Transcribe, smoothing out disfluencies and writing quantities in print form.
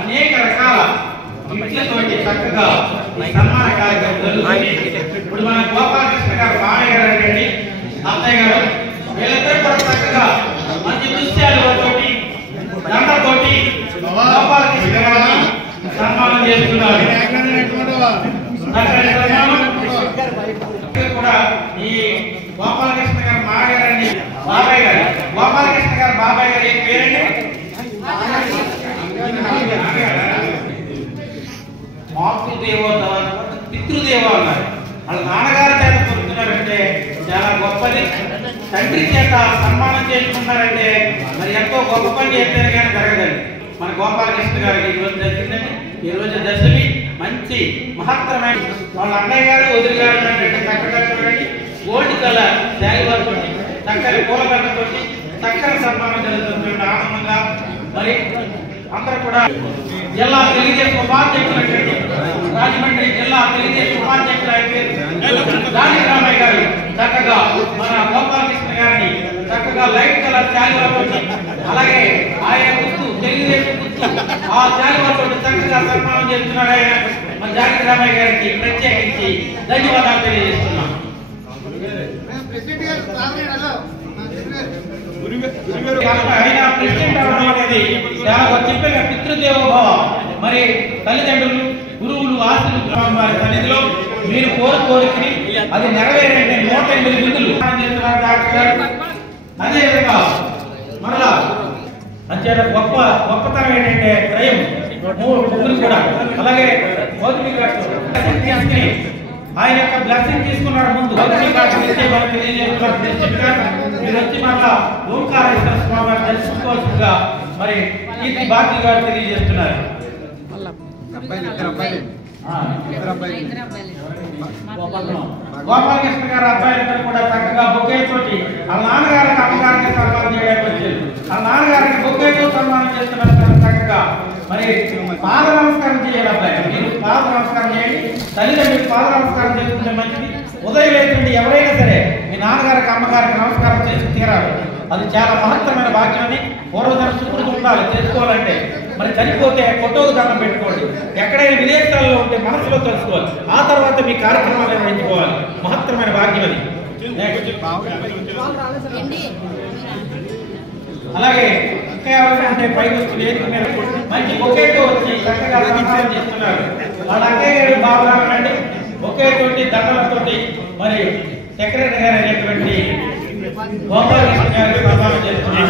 అనేక రకాల విద్యతోటి చక్కగా సన్మాన కార్యక్రమం ఇప్పుడు మన గోపాలకృష్ణ గారు మామయ్య గారు అండి అత్తయ్య గారు వీళ్ళిద్దరూ కూడా చక్కగా మంచి దృశ్యాలతోటి దండతోటి గోపాలకృష్ణ గారిని సన్మానం చేస్తున్నారు. కూడా ఈ గోపాలకృష్ణ గారు మామయ్య గారండి బాబాయ్ గారు గోపాలకృష్ణ గారు బాబాయ్ గారు ఏం పేరండి మాతృదేవోత పితృదేవ అన్నారు. వాళ్ళ నాన్నగారి చేత పొందుతున్నారంటే చాలా గొప్పది. తండ్రి చేత సన్మానం చేసుకున్నారంటే మరి ఎంతో గొప్ప పని చేస్తేనే కానీ జరగదండి. మన గోపాలకృష్ణ గారికి ఈరోజు జరిగిందండి. ఈ రోజు దశమి మంచి మహత్తరమైన వాళ్ళ అన్నయ్య గారు వదిలి గారు చక్కగా చూడండి గోల్డ్ కలర్ శారీ వర్క్ చక్కని పూలగడ్డతోటి చక్కని సన్మానం జరుగుతుంది ఆనందంగా. మరి అందరూ కూడా జిల్లా తెలుగుదేశం ఉపాధ్యక్షులు రాజమండ్రి జిల్లా తెలుగుదేశం ఉపాధ్యక్షులు అయిపోయారు జానకి రామయ్య గారు చక్కగా మన గోపాలకృష్ణ గారిని చక్కగా లైట్ కలర్ శాలువాతో అలాగే ఆయన గుర్తు తెలుగుదేశం గుర్తు ఆ శాలువాతో చక్కగా సన్మానం చేస్తున్నారు. ఆయన మన జానకి రామయ్య గారికి ప్రత్యేకించి ధన్యవాదాలు తెలియజేస్తున్నాం. అయినా ప్రెసిడెంట్ అవడం అనేది చాలా చెప్పిన పితృదేవోభవ. మరి తల్లిదండ్రులు గురువులు ఆస్తులు వారి సన్నిధిలో మీరు కోరికని అది నెరవేరంటే 108 విధులు చేస్తున్నారు డాక్టర్ గారు. అదేవిధంగా మరలా అంచేత గొప్పతనం ఏంటంటే త్రయం ముగ్గురు కూడా అలాగే గౌతమి గారు ఆయన యొక్క బ్లెస్సింగ్ తీసుకున్నారు. ముందు గౌతమి గారు మీరు వచ్చి మళ్ళా ఓంకారేశ్వర స్వామి గారు దర్శించుకోవాల్సిందిగా మరి కీర్తి భారతి గారు తెలియజేస్తున్నారు. గోపాలకృష్ణ గారు అబ్బాయిలందరూ కూడా చక్కగా బొకేతోటి వాళ్ళ నాన్నగారికి అమ్మగారికి సన్మానం చేయడానికి వచ్చారు. వాళ్ళ నాన్నగారికి బొకేతో సన్మానం చేస్తున్నారు. చక్కగా మరి పాద నమస్కారం చేయాలి. అబ్బాయి మీరు పాద నమస్కారం చేయండి. తల్లిదండ్రులకు పాద నమస్కారం చేసుకుంటే మంచిది. ఉదయం లేదండి ఎవరైనా సరే మీ నాన్నగారికి అమ్మగారికి నమస్కారం చేసి తీరాలి. అది చాలా మహత్తరమైన భాగ్యమని పూర్వజన సుకృతి ఉండాలి చేసుకోవాలంటే. మరి చనిపోతే ఫోటోకు దండం పెట్టుకోండి. ఎక్కడైనా విదేశాల్లో ఉంటే మనసులో తెలుసుకోవాలి. ఆ తర్వాత మీ కార్యక్రమాలు నిర్వహించుకోవాలి. మహత్తరమైన భాగ్యం అది. అలాగే ఇంకా ఎవరైనా పైకి వచ్చి వేదిక మీద మంచి బొకేతో వచ్చి చక్కగా సన్మానం చేస్తున్నారు. వాళ్ళ అక్కయ్య బాగా అండి బొకేతోటి దండలతోటి మరి సెక్రటరీ గారు అనేటువంటి గోపాలకృష్ణ గారికి సన్మానం చేస్తున్నారు.